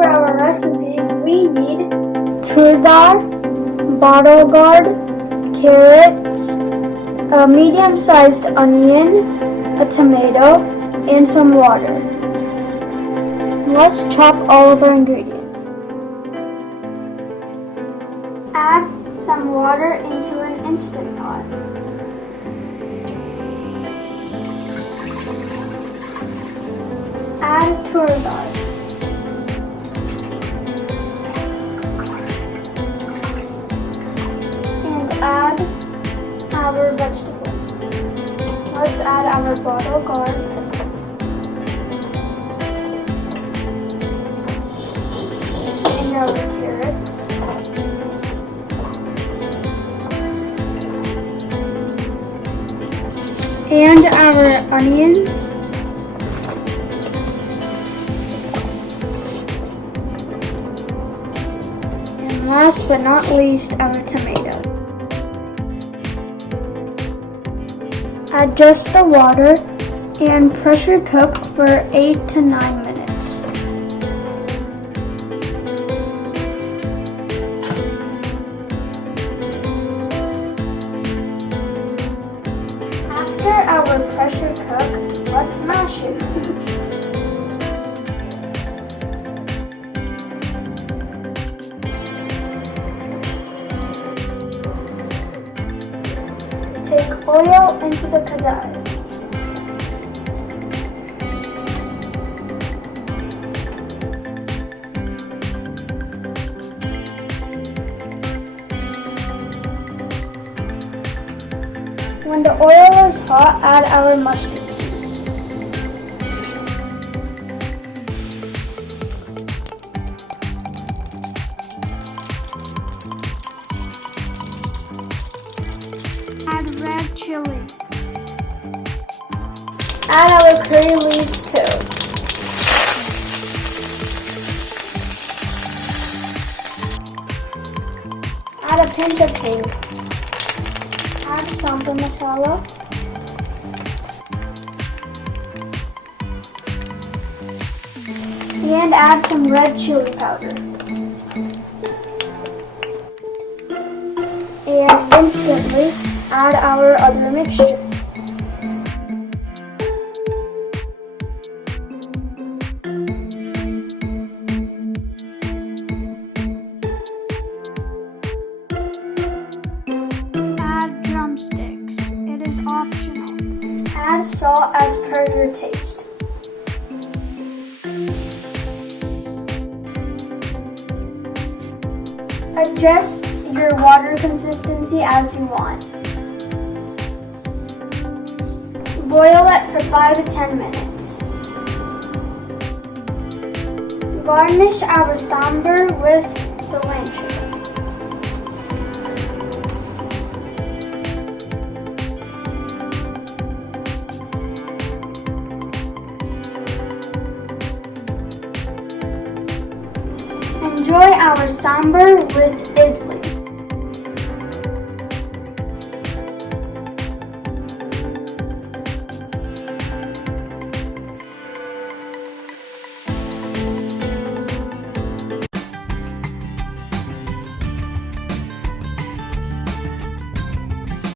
for our recipe, we need tur dal, bottle gourd, carrots, a medium-sized onion, a tomato, and some water. Let's chop all of our ingredients. Add some water into an Instant Pot. Add tur dal. And add our vegetables. Let's add our bottle gourd. And our carrots. And our onions. And last but not least, our tomato. Add just the water and pressure cook for 8 to 9 minutes. After our pressure cook, let's mash it. Take oil into the kadai. When the oil is hot, add our mustard seeds. Add red chili. Add our curry leaves too. Add a pinch of hing. Add Sambar masala. And add some red chili powder. And instantly add our other mixture. Add drumsticks. It is optional. Add salt as per your taste. Adjust your water consistency as you want. Boil it for 5 to 10 minutes. Garnish our sambar with cilantro. Enjoy our sambar with idli.